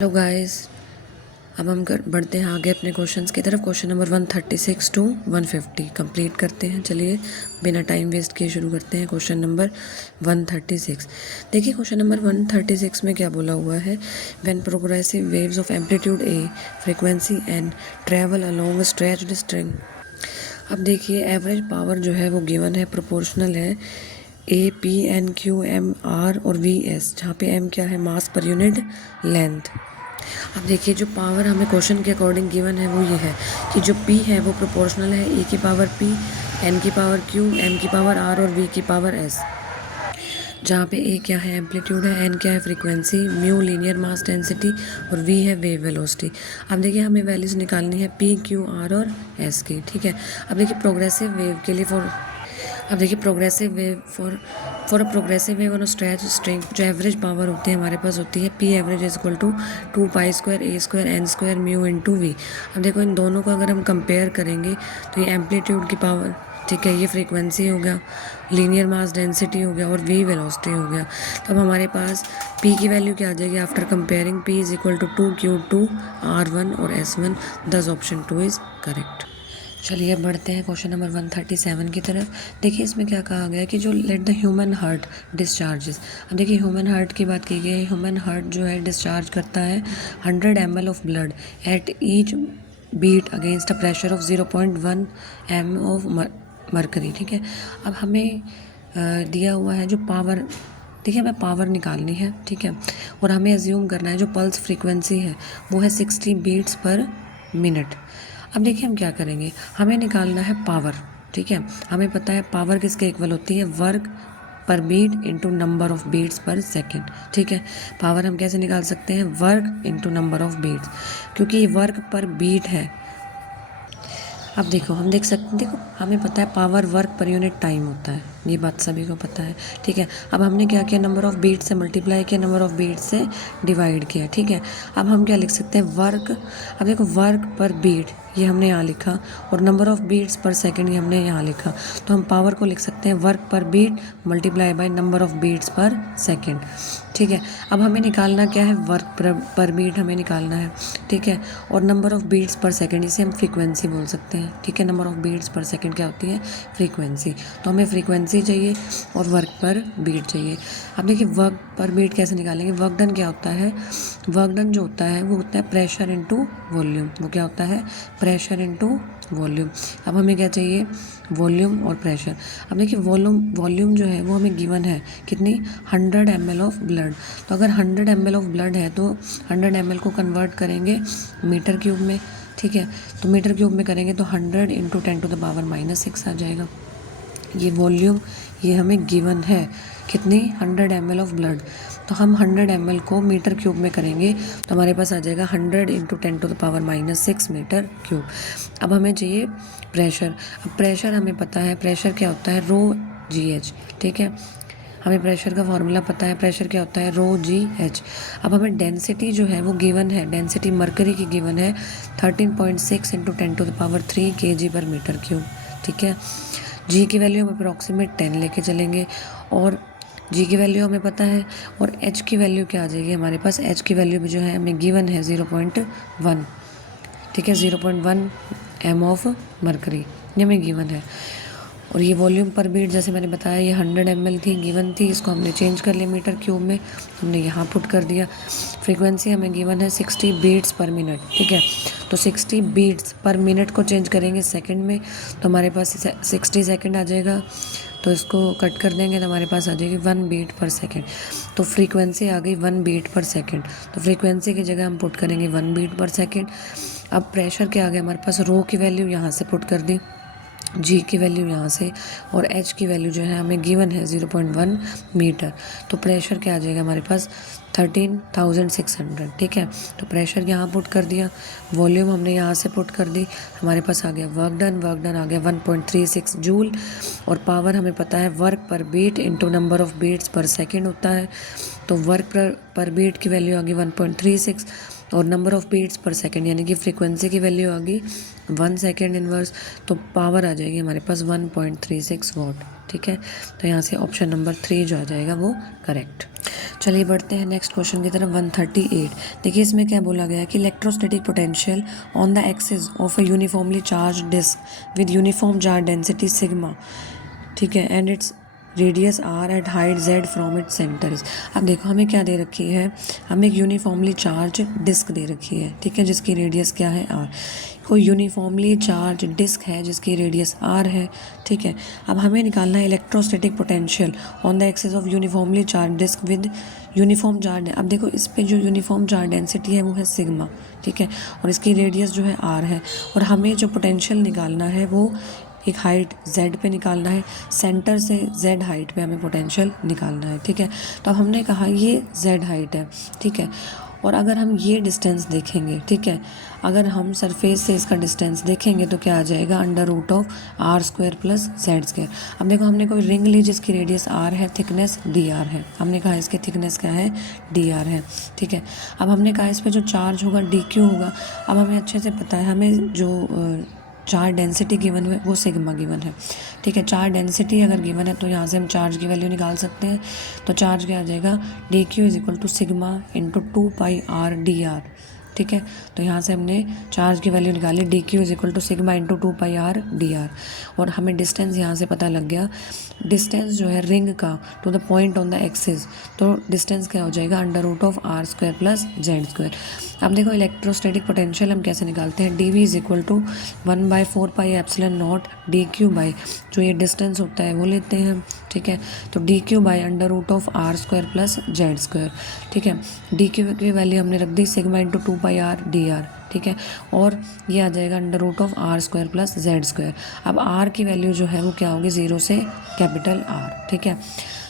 Hello guys, अब हम बढ़ते हैं आगे अपने क्वेश्चंस की तरफ। क्वेश्चन नंबर 136 टू 150 कंप्लीट करते हैं। चलिए बिना टाइम वेस्ट किए शुरू करते हैं। Question number 136। देखिए क्वेश्चन नंबर 136 में क्या बोला हुआ है। When progressive waves of amplitude A, frequency N, travel along stretched string. अब देखिए एवरेज पावर जो है वो गिवन है, प्रोपोर्शनल है A P N Q M R और वी एस, जहाँ पे एम क्या है, मास पर यूनिट लेंथ। अब देखिए जो पावर हमें क्वेश्चन के अकॉर्डिंग गिवन है वो ये है कि जो P है वो प्रोपोर्शनल है E की पावर P, N की पावर Q, M की पावर R और V की पावर S। जहाँ पे A क्या है, एम्पलीट्यूड है, N क्या है, frequency, mu linear mass density और V है वेव वेलोसिटी। अब देखिए हमें वैल्यूज निकालनी है P, Q, R और S की। ठीक है। अब देखिए प्रोग्रेसिव वेव के लिए अब देखिए progressive wave for a progressive wave on a stretch string जो एवरेज पावर होती है हमारे पास होती है P average is equal to 2 pi square A square N square mu into V. अब देखो इन दोनों को अगर हम कंपेयर करेंगे तो ये एम्पलीट्यूड की पावर, ठीक है, ये फ्रीक्वेंसी हो गया, लीनियर मास डेंसिटी हो गया और वी वेलोसिटी हो गया। तब हमारे पास पी की वैल्यू क्या आ जाएगी after comparing, P is equal to 2Q2 R1 और S1। दस ऑप्शन 2 इज करेक्ट। चलिए अब बढ़ते हैं क्वेश्चन नंबर 137 की तरफ। देखिए इसमें क्या कहा गया है कि जो let the human heart discharges. अब देखिए ह्यूमन हार्ट की बात की गई है। ह्यूमन हार्ट जो है डिस्चार्ज करता है 100 ml of blood at each beat against a pressure of 0.1 m of mercury. ठीक है। अब हमें दिया हुआ है जो पावर, देखिए हमें पावर निकालनी है। ठीक है। और हमें एज्यूम करना है जो पल्स फ्रीक्वेंसी है वो है 60 बीट्स पर मिनट। अब देखिए हम क्या करेंगे, हमें निकालना है पावर। ठीक है। हमें पता है पावर किसके इक्वल होती है, work per beat into number of beats per second. ठीक है। पावर हम कैसे निकाल सकते हैं, work into number of beats, क्योंकि ये वर्क पर बीट है। अब देखो हम देख सकते हैं, देखो हमें पता है power work per unit time होता है, ये बात सभी को पता है। ठीक है। अब हमने क्या किया, नंबर ऑफ बीट से मल्टीप्लाई किया, नंबर ऑफ बीट से डिवाइड किया। ठीक है। अब हम क्या लिख सकते हैं, वर्क। अब देखो वर्क पर बीट ये हमने यहाँ लिखा और number of beats per second ये हमने यहाँ लिखा, तो हम पावर को लिख सकते हैं work per beat multiply by number of beats per second. ठीक है। अब हमें निकालना क्या है, वर्क पर बीट हमें निकालना है। ठीक है। और number of beats per second इसे हम फ्रीक्वेंसी बोल सकते हैं। ठीक है। Number of beats per second क्या होती है, फ्रीक्वेंसी। तो हमें फ्रीक्वेंसी चाहिए और वर्क पर बीट चाहिए। अब देखिए वर्क पर बीट कैसे निकालेंगे, वर्क डन क्या होता है, वर्क डन जो होता है वो होता है प्रेशर इनटू वॉल्यूम। वो क्या होता है, प्रेशर इनटू वॉल्यूम। अब हमें क्या चाहिए, वॉल्यूम और प्रेशर। अब देखिए वॉल्यूम जो है वो हमें गिवन है कितनी, 100 ml ऑफ ब्लड। तो अगर 100 ml ऑफ ब्लड है तो 100 ml को कन्वर्ट करेंगे मीटर क्यूब में। ठीक है। तो मीटर क्यूब में करेंगे तो 100 इंटू 10⁻⁻6 आ जाएगा। ये वॉल्यूम ये हमें गिवन है कितनी, 100 ml ऑफ ब्लड। तो हम 100 ml को मीटर क्यूब में करेंगे तो हमारे पास आ जाएगा 100 इंटू 10⁻⁻6 मीटर क्यूब। अब हमें चाहिए प्रेशर। अब प्रेशर हमें पता है, प्रेशर क्या होता है, रो जी एच। ठीक है। हमें प्रेशर का फॉर्मूला पता है, प्रेशर क्या होता है, रो जी एच। अब हमें डेंसिटी जो है वो गिवन है, डेंसिटी मरकरी की गिवन है 13.6 इंटू 10⁻³ kg पर मीटर क्यूब। ठीक है। जी की वैल्यू हम अप्रॉक्सीमेट 10 लेके चलेंगे और जी की वैल्यू हमें पता है और एच की वैल्यू क्या आ जाएगी हमारे पास, एच की वैल्यू भी जो है हमें गिवन है 0.1। ठीक है। 0.1 m ऑफ मरकरी ये हमें गिवन है। और ये वॉल्यूम पर बीट जैसे मैंने बताया ये 100 ml थी, गिवन थी, इसको हमने चेंज कर लिया मीटर क्यूब में, हमने यहाँ पुट कर दिया। फ्रीक्वेंसी हमें गिवन है 60 बीट्स पर मिनट। ठीक है। तो 60 बीट्स पर मिनट को चेंज करेंगे सेकंड में तो हमारे पास 60 सेकंड आ जाएगा। तो इसको कट कर देंगे तो हमारे पास आ जाएगी 1 बीट पर सेकंड। तो फ्रीक्वेंसी आ गई 1 बीट पर सेकंड। तो फ्रीक्वेंसी की जगह हम पुट करेंगे 1 बीट पर सेकंड। अब प्रेशर क्या आ गया हमारे पास, रो की वैल्यू यहाँ से पुट कर दी, जी की वैल्यू यहाँ से, और एच की वैल्यू जो है हमें गिवन है 0.1 मीटर। तो प्रेशर क्या आ जाएगा हमारे पास 13,600। ठीक है। तो प्रेशर यहाँ पुट कर दिया, वॉल्यूम हमने यहाँ से पुट कर दी, हमारे पास आ गया वर्क डन आ गया 1.36 जूल। और पावर हमें पता है work per beat into number of beats per second होता है। तो वर्क पर बीट की वैल्यू आ गई 1.36 और number of beats per second यानी कि फ्रीक्वेंसी की वैल्यू आ गई 1 सेकेंड इनवर्स। तो पावर आ जाएगी हमारे पास 1.36 वॉट। ठीक है। तो यहाँ से ऑप्शन नंबर 3 जो आ जाएगा वो करेक्ट। चलिए बढ़ते हैं नेक्स्ट क्वेश्चन की तरफ। 138 देखिए इसमें क्या बोला गया है कि electrostatic potential on the axis of a uniformly charge disc with uniform charge density sigma, ठीक है, and its radius R at height Z from its centres. अब देखो हमें क्या दे रखी है, हमें एक यूनिफॉर्मली चार्ज डिस्क दे रखी है, ठीक है, जिसकी रेडियस क्या है आर। कोई यूनिफॉर्मली चार्ज डिस्क है जिसकी रेडियस आर है, ठीक है। अब हमें निकालना है electrostatic potential on the axis of uniformly charge disc with uniform charge. अब देखो इस पे जो यूनिफॉर्म चार्ज डेंसिटी है वो है सिग्मा, ठीक है, और इसकी रेडियस जो है आर है, और हमें जो पोटेंशियल निकालना है वो एक हाइट z पे निकालना है, सेंटर से z हाइट पे हमें पोटेंशियल निकालना है, ठीक है। तो अब हमने कहा ये z हाइट है, ठीक है, और अगर हम ये डिस्टेंस देखेंगे, ठीक है, अगर हम सरफेस से इसका डिस्टेंस देखेंगे तो क्या आ जाएगा, under root of R square plus Z square. अब देखो हमने कोई रिंग ली जिसकी रेडियस आर है, थिकनेस डी आर है, हमने कहा इसकी थिकनेस क्या है, डी आर है, ठीक है। अब हमने कहा इस पर जो चार्ज होगा डी क्यू होगा। अब हमें अच्छे से पता है, हमें जो चार्ज डेंसिटी गिवन है वो सिग्मा गिवन है, ठीक है। चार्ज डेंसिटी अगर गिवन है तो यहाँ से हम चार्ज की वैल्यू निकाल सकते हैं। तो चार्ज क्या आ जाएगा, D Q is equal to sigma into 2πr/dr, ठीक है। तो यहाँ से हमने चार्ज की वैल्यू निकाली, D Q is equal to sigma into 2πr/dr, और हमें डिस्टेंस यहाँ से पता लग गया। डिस्टेंस जो है रिंग का to the point on the axis, तो डिस्टेंस क्या हो जाएगा, under root of R square plus Z square. अब देखो इलेक्ट्रोस्टैटिक पोटेंशियल हम कैसे निकालते हैं, D V is equal to 1/4πε0 D Q by जो ये डिस्टेंस होता है वो लेते हैं, ठीक है। तो D Q by under root of R square plus Z square, ठीक है। डी क्यू की वैल्यू हमने रख दी सिग्मा इंटू 2πr/dr, ठीक है, और ये आ जाएगा under root of R square plus Z square. अब आर की वैल्यू जो है वो क्या होगी, 0 से कैपिटल आर, ठीक है।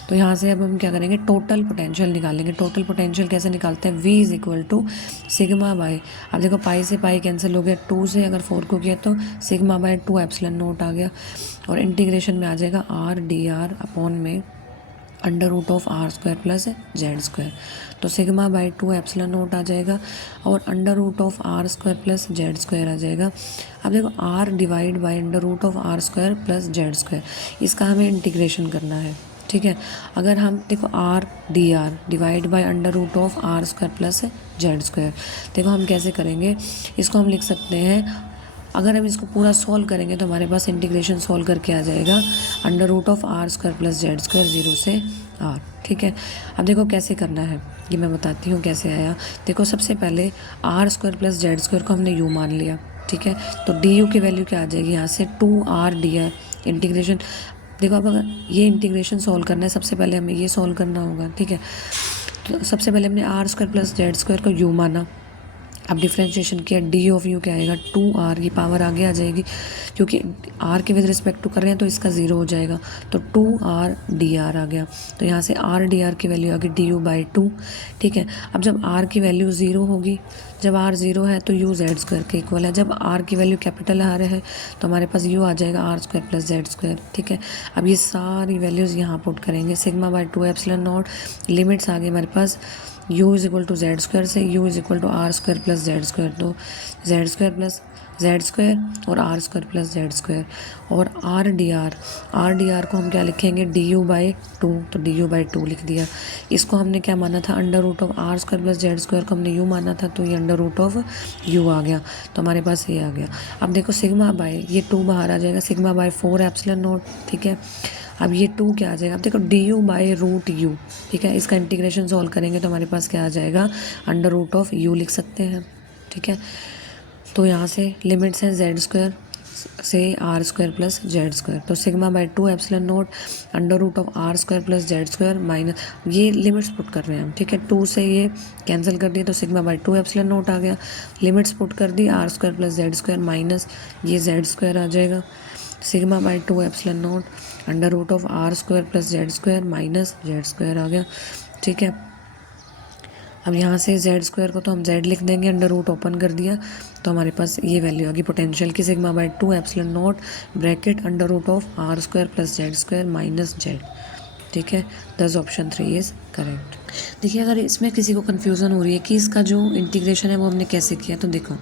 तो यहाँ से अब हम क्या करेंगे, टोटल पोटेंशियल निकालेंगे। टोटल पोटेंशियल कैसे निकालते हैं, V is equal to sigma by, अब देखो पाई से पाई कैंसिल हो गया, 2 से अगर 4 को किया तो सिग्मा बाय 2 एप्सिलॉन नोट आ गया, और इंटीग्रेशन में आ जाएगा r/dr अपॉन में under root of R square plus Z square. तो सिग्मा बाई 2 एप्सिलॉन नोट आ जाएगा, और under root of R square plus Z square आ जाएगा। अब देखो r divide by under root of R square plus Z square, इसका हमें इंटीग्रेशन करना है, ठीक है। अगर हम देखो r/dr divide by under root of R square plus Z square, देखो हम कैसे करेंगे, इसको हम लिख सकते हैं, अगर हम इसको पूरा सॉल्व करेंगे तो हमारे पास इंटीग्रेशन सॉल्व करके आ जाएगा under root of R square plus Z square 0 से r, ठीक है। अब देखो कैसे करना है ये मैं बताती हूँ कैसे आया। देखो सबसे पहले R square plus Z square को हमने u मान लिया, ठीक है। तो डी यू की वैल्यू क्या आ जाएगी, यहाँ से 2r/dr इंटीग्रेशन। देखो अब अगर ये इंटीग्रेशन सॉल्व करना है, सबसे पहले हमें ये सॉल्व करना होगा, ठीक है। तो सबसे पहले हमने R square plus Z square को u माना, अब डिफ्रेंशिएशन किया, डी ऑफ यू क्या आएगा, 2r, ये पावर आगे आ जाएगी क्योंकि r के विद रिस्पेक्ट टू कर रहे हैं तो इसका 0 हो जाएगा, तो 2r/dr आ गया। तो यहाँ से r/dr की वैल्यू आ गई du बाई 2, ठीक है। अब जब r की वैल्यू 0 होगी, जब r 0 है तो u जेड स्क्वायर के इक्वल है, जब r की वैल्यू कैपिटल r है तो हमारे पास u आ जाएगा R square plus Z square, ठीक है। अब ये सारी वैल्यूज़ यहाँ पुट करेंगे, sigma by 2 epsilon naught, limits आ गई हमारे पास u is equal to Z square से u is equal to R square plus Z square, तो Z square plus Z square और R square plus Z square, और r/dr को हम क्या लिखेंगे, du बाई 2, तो du बाई 2 लिख दिया। इसको हमने क्या माना था, under root of R square plus Z square को हमने u माना था, तो ये अंडर रूट ऑफ u आ गया, तो हमारे पास ये आ गया। अब देखो सिग्मा बाई ये 2 बाहर आ जाएगा, सिग्मा बाई 4 एप्सिलॉन नॉट, ठीक है। अब ये 2 क्या आ जाएगा, अब देखो D U by root U, ठीक है। इसका इंटीग्रेशन सॉल्व करेंगे तो हमारे पास क्या आ जाएगा, अंडर रूट ऑफ यू लिख सकते हैं, ठीक है। तो यहाँ से लिमिट्स हैं जेड स्क्वायर से R square plus Z square, तो sigma by 2 epsilon naught under root of R square plus Z square minus, ये लिमिट्स पुट कर रहे हैं हम, ठीक है। 2 से ये कैंसिल कर दिया तो सिग्मा बाई 2 एप्सिलॉन नोट आ गया, लिमिट्स पुट कर दी R square plus Z square minus ये जेड स्क्वायर आ जाएगा, sigma by 2 epsilon naught under root of R square plus Z square minus Z square आ गया, ठीक है। अब यहाँ से जेड स्क्वायर को तो हम जेड लिख देंगे, अंडर रूट ओपन कर दिया तो हमारे पास ये वैल्यू आ गई पोटेंशियल की, sigma by 2 epsilon naught bracket under root of R square plus Z square minus Z, ठीक है। दस ऑप्शन 3 इज़ करेक्ट। देखिए अगर इसमें किसी को कन्फ्यूज़न हो रही है कि इसका जो इंटीग्रेशन है वो हमने कैसे किया, तो देखो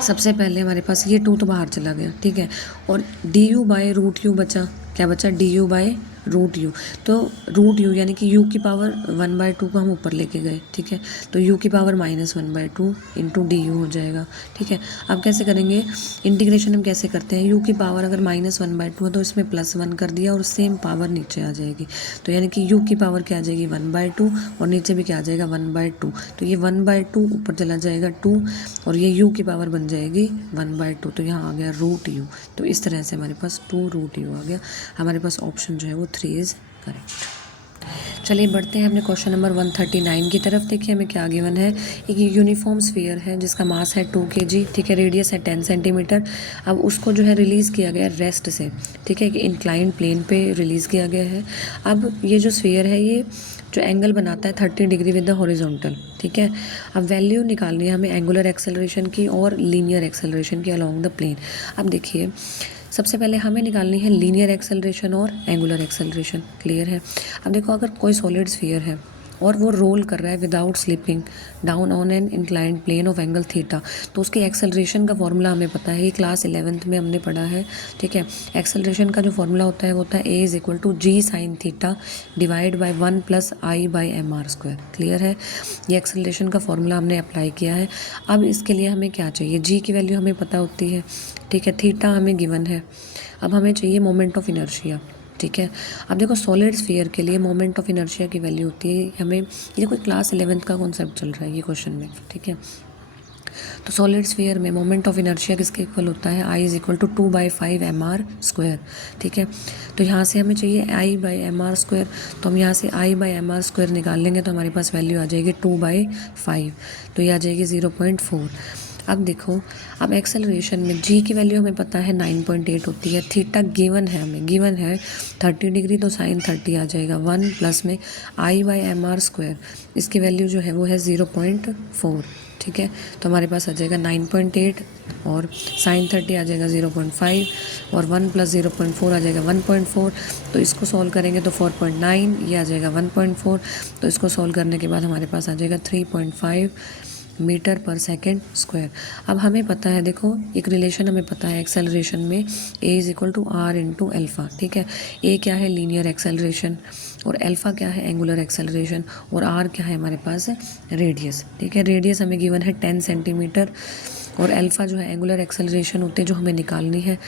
सबसे पहले हमारे पास ये 2 तो बाहर चला गया, ठीक है, और D U by root U बचा, क्या बचा, D U by root U. तो रूट यू यानी कि यू की पावर 1/2 को हम ऊपर लेके गए, ठीक है, तो यू की पावर -1/2 इंटू डी यू हो जाएगा, ठीक है। अब कैसे करेंगे इंटीग्रेशन, हम कैसे करते हैं, यू की पावर अगर -1/2 है तो इसमें +1 कर दिया और सेम पावर नीचे आ जाएगी, तो यानी कि यू की पावर क्या आ जाएगी 1/2 और नीचे भी क्या आ जाएगा 1/2, तो ये 1/2 ऊपर चला जाएगा 2 और ये यू की पावर बन जाएगी 1/2, तो यहाँ आ गया रूट यू। तो इस तरह से हमारे पास 2 रूट यू आ गया, हमारे पास ऑप्शन जो है वो 3 इज़ करेक्ट। चलिए बढ़ते हैं अपने क्वेश्चन नंबर 139 की तरफ। देखिए हमें क्या गिवन है, एक यूनिफॉर्म स्फीयर है जिसका मास है 2 kg, ठीक है, रेडियस है 10 सेंटीमीटर। अब उसको जो है रिलीज़ किया गया रेस्ट से, ठीक है, कि इंक्लाइंड प्लेन पे रिलीज़ किया गया है। अब ये जो स्फीयर है ये जो एंगल बनाता है 30 डिग्री विद द हॉरिजॉन्टल, ठीक है। अब वैल्यू निकालनी है हमें एंगुलर एक्सेलरेशन की और लीनियर एक्सेलरेशन की अलोंग द प्लेन। अब देखिए सबसे पहले हमें निकालनी है लीनियर एक्सेलरेशन और एंगुलर एक्सेलरेशन, क्लियर है। अब देखो अगर कोई सॉलिड स्फीयर है और वो रोल कर रहा है without slipping down on an inclined plane of angle theta, तो उसके एक्सेलरेशन का फॉर्मूला हमें पता है, ये क्लास 11th में हमने पढ़ा है, ठीक है। एक्सेलरेशन का जो फॉर्मूला होता है वो होता है A=G sin theta divide by 1 + I/mr², clear है। ये एक्सेलरेशन का फॉर्मूला हमने अप्लाई किया है। अब इसके लिए हमें क्या चाहिए, जी की वैल्यू हमें पता होती है, ठीक है, थीटा हमें गिवन है। अब हमें चाहिए मोमेंट ऑफ इनर्शिया, ठीक है। अब देखो सॉलिड स्फीयर के लिए मोमेंट ऑफ इनर्शिया की वैल्यू होती है हमें, ये कोई क्लास 11th का कॉन्सेप्ट चल रहा है ये क्वेश्चन में, ठीक है। तो सॉलिड स्फीयर में मोमेंट ऑफ इनर्शिया किसके इक्वल होता है, I=2/5 mr², ठीक है। तो यहाँ से हमें चाहिए I/mr², तो हम यहाँ से I/mr² निकाल लेंगे तो हमारे पास वैल्यू आ जाएगी 2/5, तो ये आ जाएगी 0.4। अब देखो अब एक्सेलरेशन में जी की वैल्यू हमें पता है 9.8 होती है, थीटा गिवन है हमें, गिवन है 30 डिग्री, तो sin 30 आ जाएगा 1 प्लस में I/mr², इसकी वैल्यू जो है वो है 0.4, ठीक है। तो हमारे पास आ जाएगा 9.8 और sin 30 आ जाएगा 0.5 और 1 + 0.4 आ जाएगा 1.4, तो इसको सॉल्व करेंगे तो 4.9, ये आ जाएगा 1.4, तो इसको सॉल्व करने के बाद हमारे पास आ जाएगा 3.5 मीटर पर सेकेंड स्क्वायर। अब हमें पता है, देखो एक रिलेशन हमें पता है एक्सेलरेशन में A=R/α, ठीक है। ए क्या है लीनियर एक्सेलरेशन और अल्फा क्या है एंगुलर एक्सेलरेशन और आर क्या है हमारे पास रेडियस, ठीक है। रेडियस हमें गिवन है 10 सेंटीमीटर और अल्फा जो है एंगुलर एक्सेलरेशन होते हैं जो हमें निकालनी है,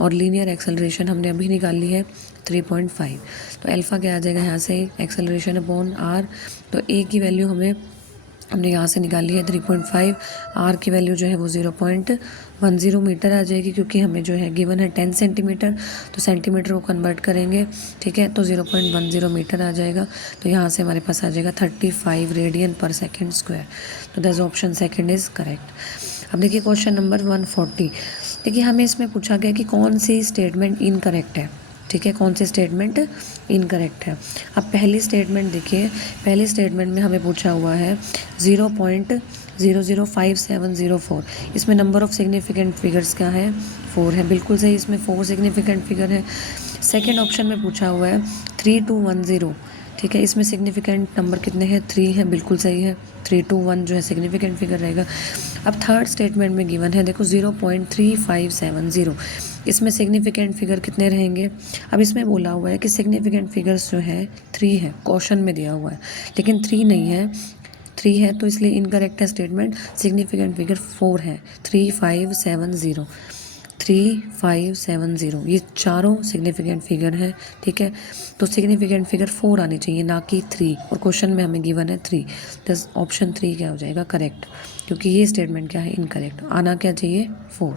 और लीनियर एक्सेलरेशन हमने अभी निकाली है 3.5। तो अल्फा क्या आ जाएगा यहाँ से एक्सेलरेशन अपॉन आर, तो ए की वैल्यू हमने यहाँ से निकाली है 3.5, आर की वैल्यू जो है वो 0.10 मीटर आ जाएगी, क्योंकि हमें जो है गिवन है 10 सेंटीमीटर, तो सेंटीमीटर को कन्वर्ट करेंगे, ठीक है, तो 0.10 मीटर आ जाएगा। तो यहाँ से हमारे पास आ जाएगा 35 रेडियन पर सेकेंड स्क्वायर, तो that option second is correct. अब देखिए क्वेश्चन नंबर 140, देखिए हमें इसमें पूछा गया कि कौन सी स्टेटमेंट इनकरेक्ट है, ठीक है, कौन सी स्टेटमेंट इनकरेक्ट है। अब पहली स्टेटमेंट देखिए, पहली स्टेटमेंट में हमें पूछा हुआ है 0.005704, इसमें नंबर ऑफ सिग्निफिकेंट फिगर्स क्या है 4 है, बिल्कुल सही, इसमें 4 सिग्निफिकेंट फिगर है। सेकेंड ऑप्शन में पूछा हुआ है 3210, ठीक है, इसमें सिग्निफिकेंट नंबर कितने हैं 3 है, बिल्कुल सही है, 321 जो है सिग्निफिकेंट फिगर रहेगा। अब थर्ड स्टेटमेंट में गिवन है देखो 0.3570, इसमें सिग्निफिकेंट फिगर कितने रहेंगे। अब इसमें बोला हुआ है कि सिग्निफिकेंट फिगर्स जो है 3 है, क्वेश्चन में दिया हुआ है, लेकिन 3 नहीं है, 3 है तो इसलिए इनकरेक्ट है स्टेटमेंट, सिग्निफिकेंट फिगर 4 है, 3570 ये चारों सिग्निफिकेंट फिगर हैं, ठीक है। तो सिग्निफिकेंट फिगर 4 आनी चाहिए ना कि 3, और क्वेश्चन में हमें गिवन है 3, तो ऑप्शन 3 क्या हो जाएगा करेक्ट, क्योंकि ये स्टेटमेंट क्या है इनकरेक्ट, आना क्या चाहिए 4।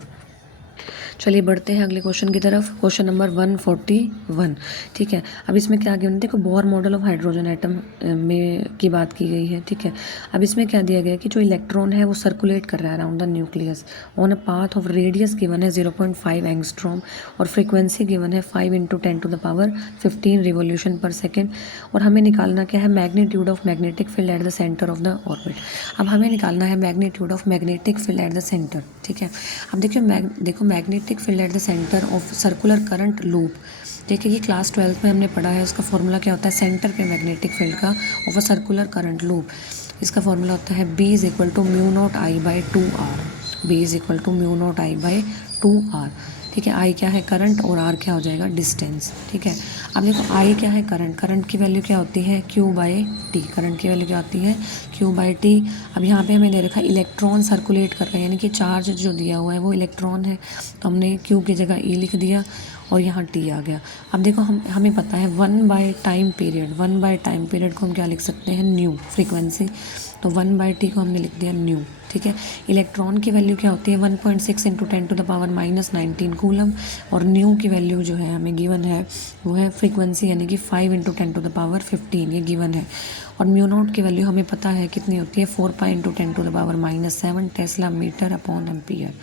चलिए बढ़ते हैं अगले क्वेश्चन की तरफ, क्वेश्चन नंबर 141, ठीक है। अब इसमें क्या गिवन, देखो Bohr model of hydrogen atom में की बात की गई है, ठीक है। अब इसमें क्या दिया गया है कि जो इलेक्ट्रॉन है वो सर्कुलेट कर रहा है around the nucleus on a path of radius given है 0.5 एंगस्ट्रॉम और फ्रीक्वेंसी गिवन है 5 × 10⁻15 रिवोल्यूशन पर सेकेंड, और हमें निकालना क्या है magnitude of magnetic field at the centre of the orbit. अब हमें निकालना है magnitude of magnetic field at the centre, ठीक है। अब देखो magnetic field at the centre of circular current loop, देखिए ये क्लास 12th में हमने पढ़ा है, उसका फॉर्मूला क्या होता है सेंटर पे मैग्नेटिक फील्ड का of a circular current loop, इसका फॉर्मूला होता है B = μ0I/2R, B is equal to mu naught I by 2r। ठीक है, आई क्या है करंट और आर क्या हो जाएगा डिस्टेंस। ठीक है, अब देखो आई क्या है करंट, करंट की वैल्यू क्या होती है Q बाई टी, करंट की वैल्यू क्या होती है Q बाई टी। अब यहाँ पे हमें दे रखा है इलेक्ट्रॉन सर्कुलेट कर रहे हैं, यानी कि चार्ज जो दिया हुआ है वो इलेक्ट्रॉन है, तो हमने Q की जगह E लिख दिया और यहाँ T आ गया। अब देखो हमें पता है 1 by time period, 1 by time period को हम क्या लिख सकते हैं न्यू फ्रीक्वेंसी, तो 1 बाय टी को हमने लिख दिया न्यू। ठीक है, इलेक्ट्रॉन की वैल्यू क्या होती है 1.6 इंटू 10⁻⁻⁹ कूलम, और न्यू की वैल्यू जो है हमें गिवन है वो है फ्रीक्वेंसी, यानी कि 5 इंटू 10⁻15 ये गिवन है। और म्यू नॉट की वैल्यू हमें पता है कितनी होती है 4 pi into 10⁻⁻7 tesla metre upon ampere.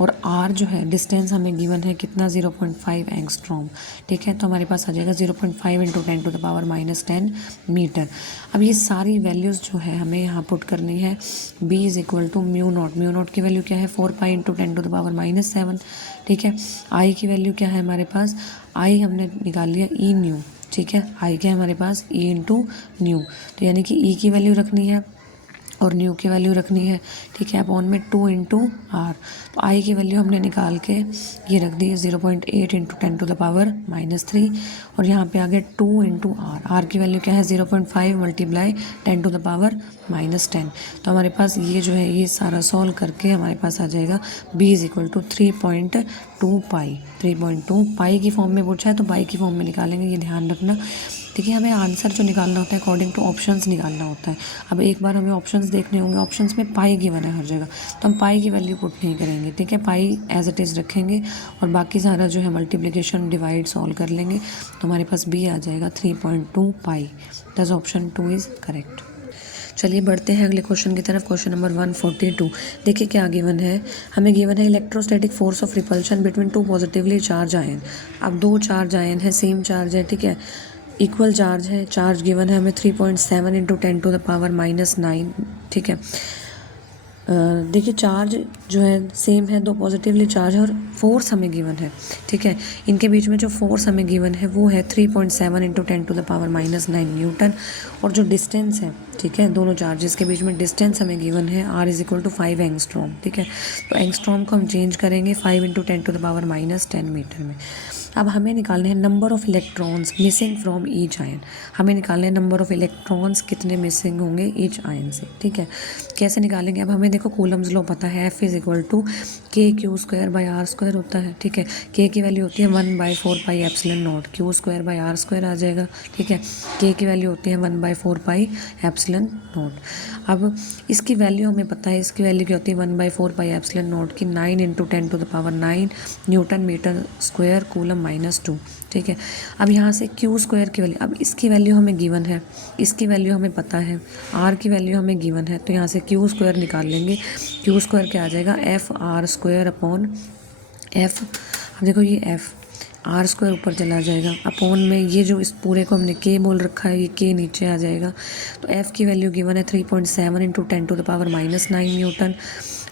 और आर जो है डिस्टेंस हमें गिवन है कितना 0.5 एंगस्ट्रॉम। ठीक है, तो हमारे पास आ जाएगा 0.5 इंटू 10⁻⁻10 मीटर। अब ये सारी वैल्यूज़ जो है हमें यहाँ पुट करनी है। B is equal to mu naught की वैल्यू क्या है 4 पाई इंटू 10⁻⁻7। ठीक है, आई की वैल्यू क्या है हमारे पास, आई हमने निकाल लिया ई न्यू। ठीक है, आई क्या है हमारे पास ई इंटू न्यू, तो यानी कि ई की वैल्यू रखनी है और न्यू की वैल्यू रखनी है। ठीक है, अपॉन में 2 इंटू आर, तो आई की वैल्यू हमने निकाल के ये रख दी 0.8 इंटू 10⁻⁻3, और यहाँ पे आ गया 2 इंटू आर, आर की वैल्यू क्या है 0.5 मल्टीप्लाई 10⁻⁻10। तो हमारे पास ये जो है ये सारा सॉल्व करके हमारे पास आ जाएगा बी इज इक्वल टू 3.2 पाई। 3.2 पाई की फॉर्म में पूछा है तो पाई की फॉर्म में निकालेंगे, ये ध्यान रखना। ठीक है, हमें आंसर जो निकालना होता है अकॉर्डिंग टू ऑप्शंस निकालना होता है। अब एक बार हमें ऑप्शंस देखने होंगे, ऑप्शंस में पाई गिवन है हर जगह, तो हम पाई की वैल्यू पुट नहीं करेंगे। ठीक है, पाई एज इट इज़ रखेंगे और बाकी सारा जो है मल्टीप्लिकेशन डिवाइड सॉल्व कर लेंगे, तो हमारे पास बी आ जाएगा 3.2 पाई। दस ऑप्शन 2 इज़ करेक्ट। चलिए बढ़ते हैं अगले क्वेश्चन की तरफ। Question number 142। देखिए क्या गिवन है, हमें गिवन है electrostatic force of repulsion between 2 positively charge ion. अब 2 चार्ज आयन है, सेम चार्ज है, ठीक है, इक्वल चार्ज है, चार्ज गिवन है हमें 3.7 इंटू 10⁻⁹। ठीक है, देखिए चार्ज जो है सेम है, 2 पॉजिटिवली चार्ज है और फोर्स हमें गिवन है। ठीक है, इनके बीच में जो फोर्स हमें गिवन है वो है 3.7 इंटू 10⁻⁹ न्यूटन, और जो डिस्टेंस है, ठीक है, दोनों चार्जेस के बीच में डिस्टेंस हमें गिवन है r is equal to 5 angstrom. ठीक है, तो एंगस्ट्रॉम को हम चेंज करेंगे 5 इंटू 10⁻⁻10 मीटर में। अब हमें निकालने हैं number of electrons missing from each ion, हमें निकालने हैं नंबर ऑफ इलेक्ट्रॉन्स कितने मिसिंग होंगे ईच आयन से। ठीक है, कैसे निकालेंगे, अब हमें देखो कूलम्स लॉ पता है, F is equal to K/Q² होता है। ठीक है, K की वैल्यू होती है 1/4 पाई एप्सिलॉन नॉट, Q² आ जाएगा। ठीक है, K की वैल्यू होती है 1/4 पाई एप्सिलॉन नॉट। अब इसकी वैल्यू हमें पता है, इसकी वैल्यू क्या होती है 1/4 पाई एप्सिलॉन नॉट की 9 into 10⁻9 newton metre square coulomb -2। ठीक है, अब यहाँ से Q² की वैल्यू, अब इसकी वैल्यू हमें गिवन है, इसकी वैल्यू हमें पता है, R की वैल्यू हमें गिवन है, तो यहाँ से Q² निकाल लेंगे। Q² क्या आ जाएगा FR² अपॉन F। अब देखो ये F R² ऊपर चला जाएगा, अपॉन में ये जो इस पूरे को हमने K बोल रखा है, ये K नीचे आ जाएगा। तो F की वैल्यू गिवन है 3.7 इंटू 10⁻⁹ न्यूटन,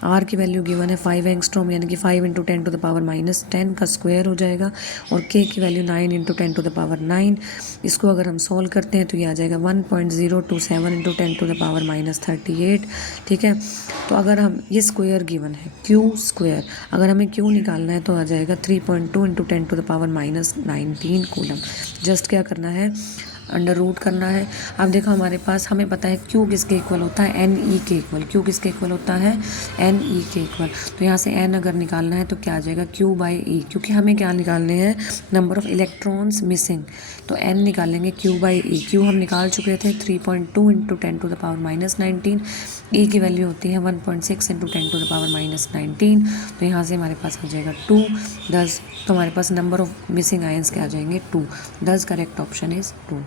R की वैल्यू गिवन है 5 एंगस्ट्रॉम, यानी कि 5 इंटू 10⁻⁻10 का स्क्वायर हो जाएगा, और K की वैल्यू 9 इंटू 10⁻9। इसको अगर हम सॉल्व करते हैं तो ये आ जाएगा 1.027 इंटू 10⁻38। ठीक है, तो अगर हम ये स्क्वायर गिवन है Q², अगर हमें Q निकालना है तो आ जाएगा 3.2 इंटू 10⁻⁻19 कूलम। जस्ट क्या करना है, अंडर रूट करना है। अब देखो हमारे पास हमें पता है Q किसके इक्वल होता है NE के इक्वल, Q किसके इक्वल होता है NE के इक्वल, तो यहाँ से N अगर निकालना है तो क्या आ जाएगा Q/E, क्योंकि हमें क्या निकालने हैं नंबर ऑफ इलेक्ट्रॉन्स मिसिंग, तो N निकालेंगे Q/E। Q हम निकाल चुके थे 3.2 इंटू 10⁻⁻19, E की वैल्यू होती है 1.6 इंटू 10⁻⁻19, तो यहाँ से हमारे पास आ जाएगा 2 10, तो हमारे पास नंबर ऑफ मिसिंग आयंस क्या आ जाएंगे 2, 10 करेक्ट ऑप्शन इज 2।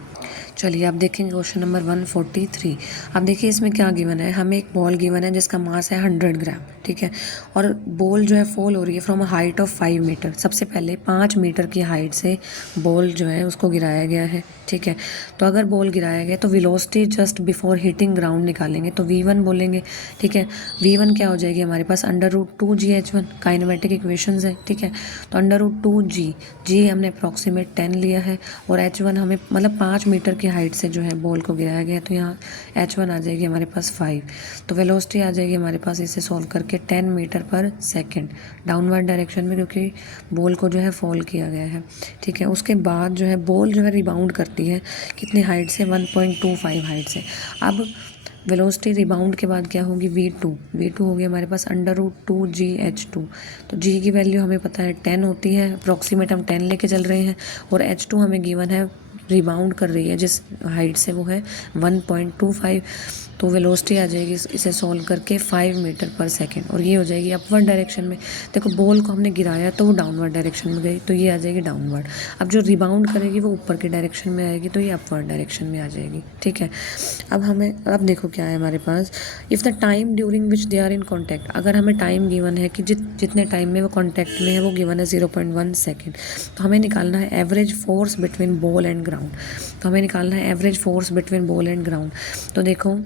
चलिए आप देखेंगे क्वेश्चन नंबर 143। अब देखिए इसमें क्या गिवन है, हमें एक बॉल गिवन है जिसका मास है 100 ग्राम। ठीक है, और बॉल जो है फॉल हो रही है from a height of 5 metre. सबसे पहले 5 मीटर की हाइट से बॉल जो है उसको गिराया गया है। ठीक है, तो अगर बॉल गिराया गया तो velocity just before hitting ground निकालेंगे, तो V1 बोलेंगे। ठीक है, V1 क्या हो जाएगी हमारे पास √2gh1, काइनेमेटिक इक्वेशंस है। ठीक है, तो √2g, g हमने अप्रॉक्सीमेट 10 लिया है, और h1 हमें मतलब 5 मीटर की हाइट से जो है बॉल को गिराया गया, तो यहाँ h1 आ जाएगी हमारे पास 5, तो वेलोसिटी आ जाएगी हमारे पास इसे सॉल्व करके 10 मीटर पर सेकेंड डाउनवर्ड डायरेक्शन में, क्योंकि बॉल को जो है फॉल किया गया है। ठीक है, उसके बाद जो है बॉल जो है रिबाउंड करती है कितनी हाइट से, 1.25 हाइट से। अब वेलोसिटी रिबाउंड के बाद क्या होगी, v2 होगी हमारे पास √2gh2। तो g की वैल्यू हमें पता है 10 होती है, अप्रॉक्सीमेट हम 10 लेके चल रहे हैं, और h2 हमें गिवन है, रिबाउंड कर रही है जिस हाइट से, वो है 1.25। तो वेलोसिटी आ जाएगी इसे सॉल्व करके 5 मीटर पर सेकेंड, और ये हो जाएगी अपवर्ड डायरेक्शन में। देखो बॉल को हमने गिराया तो वो डाउनवर्ड डायरेक्शन में गई, तो ये आ जाएगी डाउनवर्ड। अब जो रिबाउंड करेगी वो ऊपर के डायरेक्शन में आएगी, तो ये अपवर्ड डायरेक्शन में आ जाएगी। ठीक है, अब देखो क्या है हमारे पास, if the time during which they are in contact, अगर हमें टाइम गिवन है कि जितने टाइम में वो कॉन्टैक्ट में है वो गिवन है 0.1 सेकेंड, तो हमें निकालना है average force between ball and ground. तो हमें निकालना है average force between ball and ground. तो देखो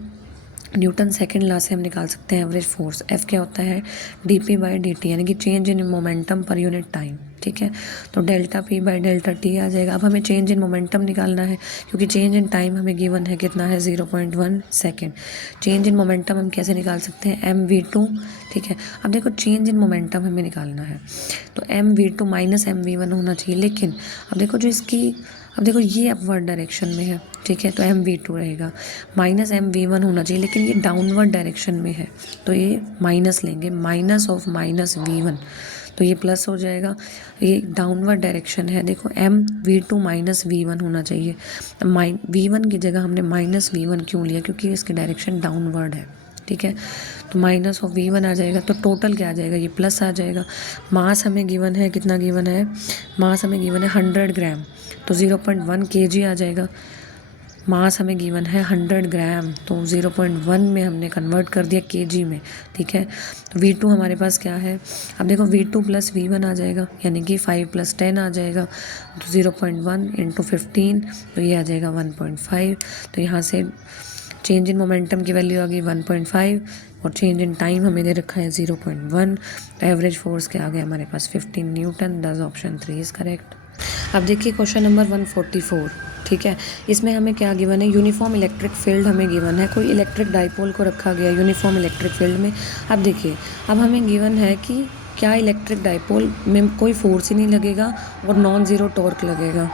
न्यूटन सेकंड लॉ से हम निकाल सकते हैं एवरेज फोर्स, एफ क्या होता है, dp/dt, यानी कि change in momentum per unit time. ठीक है, तो ΔP/ΔT आ जाएगा। अब हमें चेंज इन मोमेंटम निकालना है, क्योंकि चेंज इन टाइम हमें गिवन है कितना है, 0.1 सेकेंड। चेंज इन मोमेंटम हम कैसे निकाल सकते हैं, mv2। ठीक है, अब देखो चेंज इन मोमेंटम हमें निकालना है, तो mv2 माइनस mv1 होना चाहिए, लेकिन अब देखो ये अपवर्ड डायरेक्शन में है। ठीक है, तो mv2 रहेगा, माइनस mv1 होना चाहिए, लेकिन ये डाउनवर्ड डायरेक्शन में है, तो ये माइनस लेंगे, माइनस ऑफ माइनस v1, तो ये प्लस हो जाएगा। ये डाउनवर्ड डायरेक्शन है, देखो mv2 माइनस v1 होना चाहिए, v1 की जगह हमने माइनस v1 क्यों लिया, क्योंकि इसकी डायरेक्शन डाउनवर्ड है। ठीक है, तो माइनस ऑफ v1 आ जाएगा, तो टोटल क्या आ जाएगा, ये प्लस आ जाएगा। मास हमें गिवन है, कितना गिवन है, मास हमें गिवन है 100 ग्राम, तो 0.1 kg आ जाएगा। मास हमें गिवन है 100 ग्राम, तो 0.1 में हमने कन्वर्ट कर दिया kg में। ठीक है, तो v2 हमारे पास क्या है, अब देखो v2 प्लस v1 आ जाएगा, यानी कि 5 + 10 आ जाएगा, तो 0.1 × 15, तो ये आ जाएगा 1.5। तो यहाँ से चेंज इन मोमेंटम की वैल्यू आ गई 1.5, और चेंज इन टाइम हमें दे रखा है 0.1। तो एवरेज फोर्स के आ गया हमारे पास 15 न्यूटन। दस ऑप्शन 3 इज़ करेक्ट। अब देखिए क्वेश्चन नंबर 144। ठीक है, इसमें हमें क्या गिवन है, यूनिफॉर्म इलेक्ट्रिक फील्ड हमें गिवन है, कोई इलेक्ट्रिक डाइपोल को रखा गया यूनिफॉर्म इलेक्ट्रिक फील्ड में। अब देखिए, अब हमें गिवन है कि क्या इलेक्ट्रिक डाइपोल में कोई फोर्स ही नहीं लगेगा और नॉन ज़ीरो टॉर्क लगेगा।